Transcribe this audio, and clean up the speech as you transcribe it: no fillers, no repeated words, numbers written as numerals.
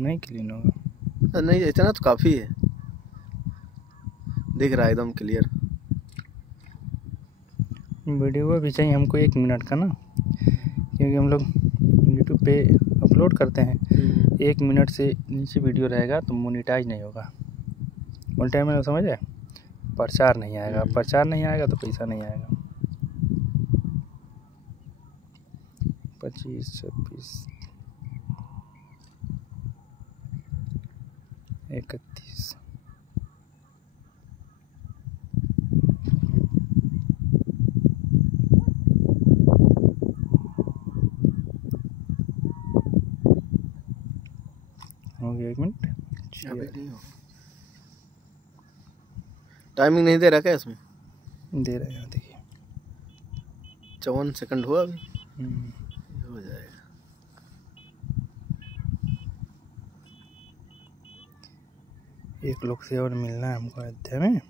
नहीं क्लीन होगा। नहीं इतना तो काफ़ी है, दिख रहा है एकदम क्लियर। वीडियो भी चाहिए हमको 1 मिनट का ना, क्योंकि हम लोग यूट्यूब पे अपलोड करते हैं। 1 मिनट से नीचे वीडियो रहेगा तो मोनेटाइज नहीं होगा। मोनेटाइज में समझ है, प्रचार नहीं आएगा। प्रचार नहीं आएगा तो पैसा नहीं आएगा। 25, 26, 31। हो गया 1 मिनट। अभी नहीं हो, टाइमिंग नहीं दे रहा क्या इसमें? दे रहेगा, देखिए 54 सेकंड हुआ अभी। हो जाएगा। एक लोग से और मिलना है हमको अयोध्या में।